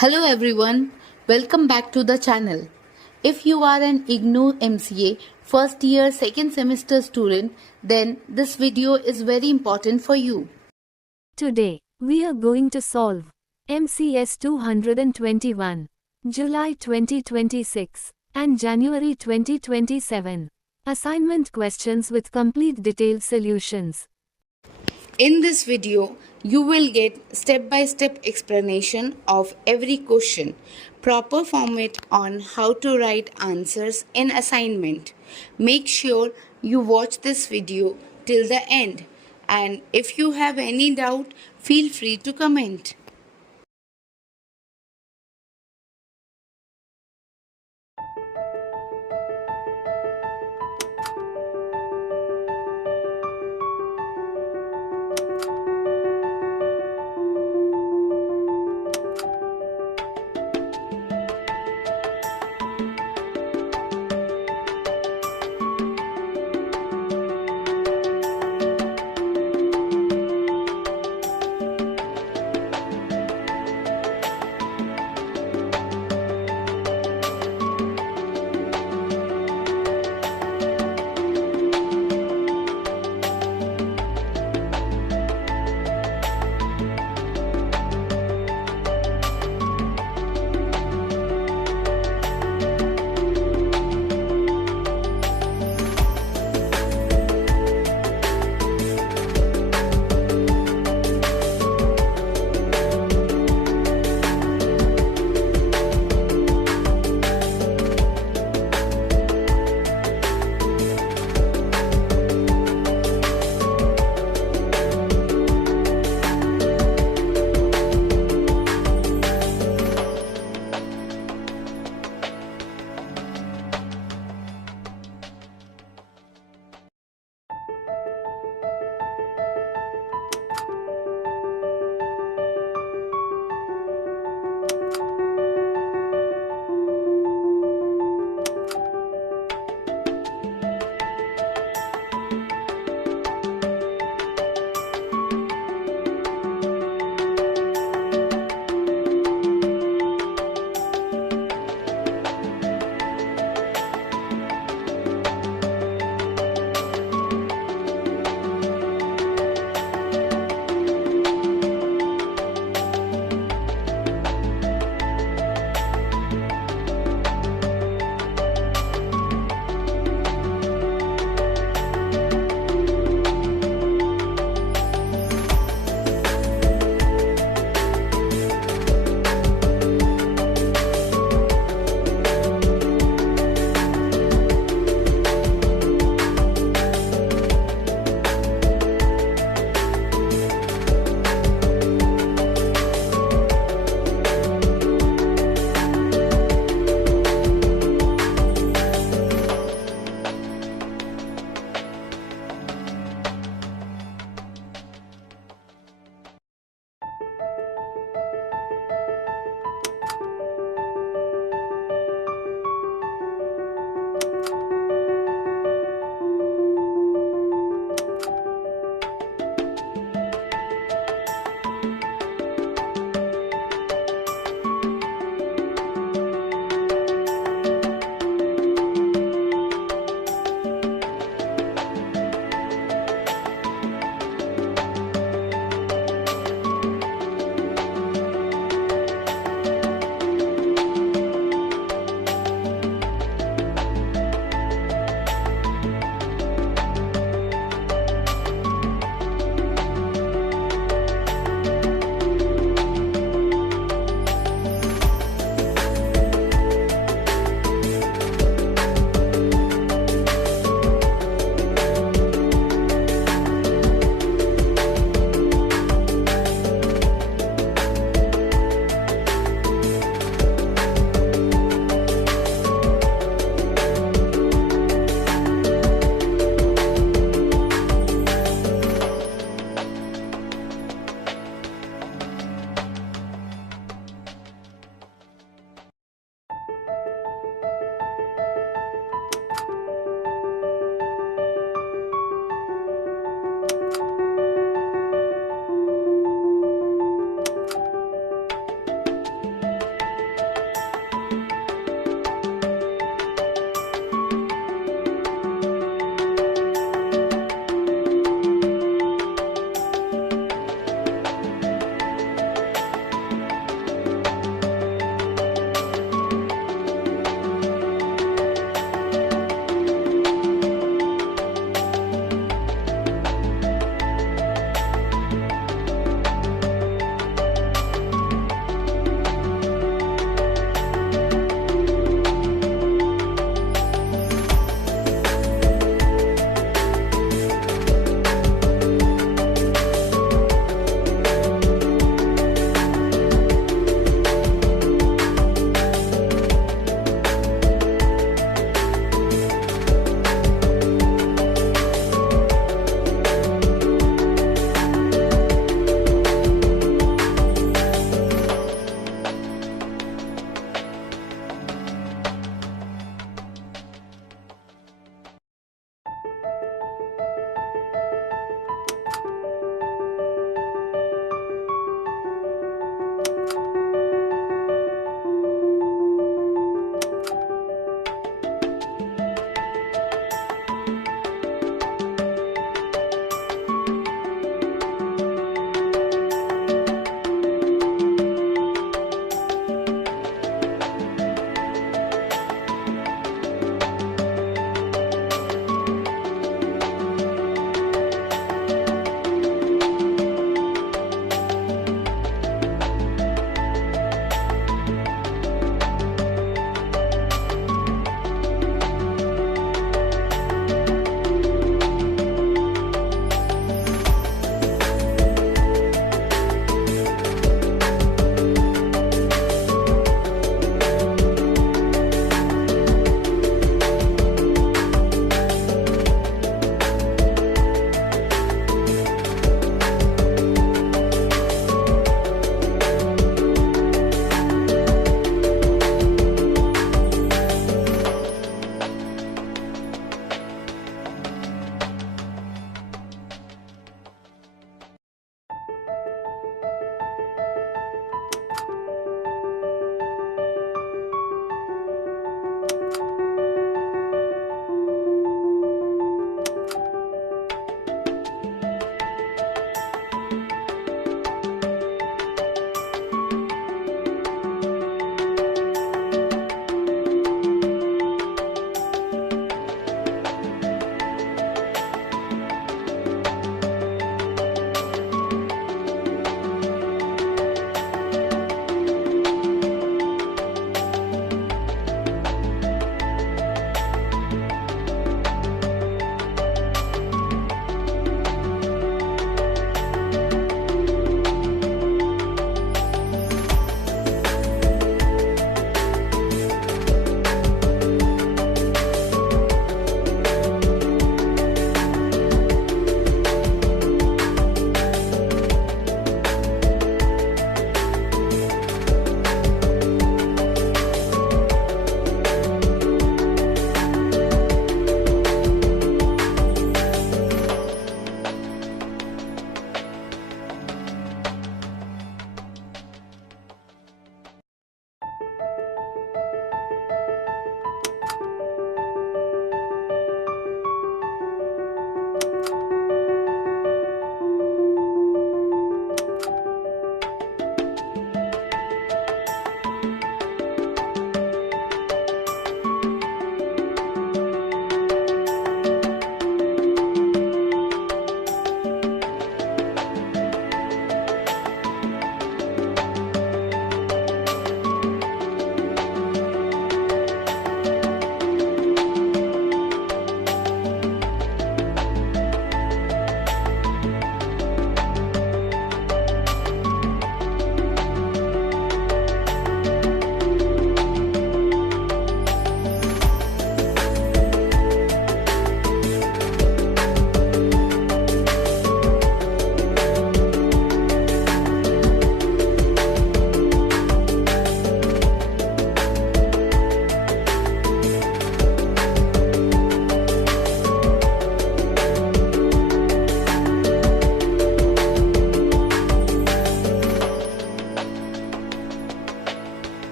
Hello everyone, welcome back to the channel. If you are an IGNOU MCA first year second semester student, then this video is very important for you. Today, we are going to solve MCS 221, July 2026 and January 2027 assignment questions with complete detailed solutions. In this video, you will get step-by-step explanation of every question, proper format on how to write answers in assignment. Make sure you watch this video till the end, and if you have any doubt, feel free to comment.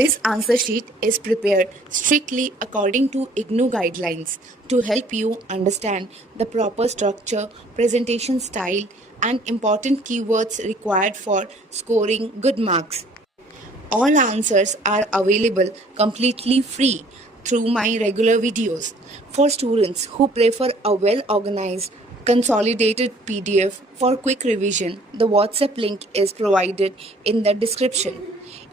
This answer sheet is prepared strictly according to IGNOU guidelines to help you understand the proper structure, presentation style, and important keywords required for scoring good marks. All answers are available completely free through my regular videos. For students who prefer a well organized, consolidated PDF for quick revision, the WhatsApp link is provided in the description.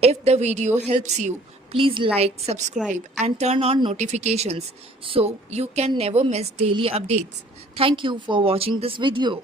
If the video helps you, please like, subscribe, and turn on notifications so you can never miss daily updates. Thank you for watching this video.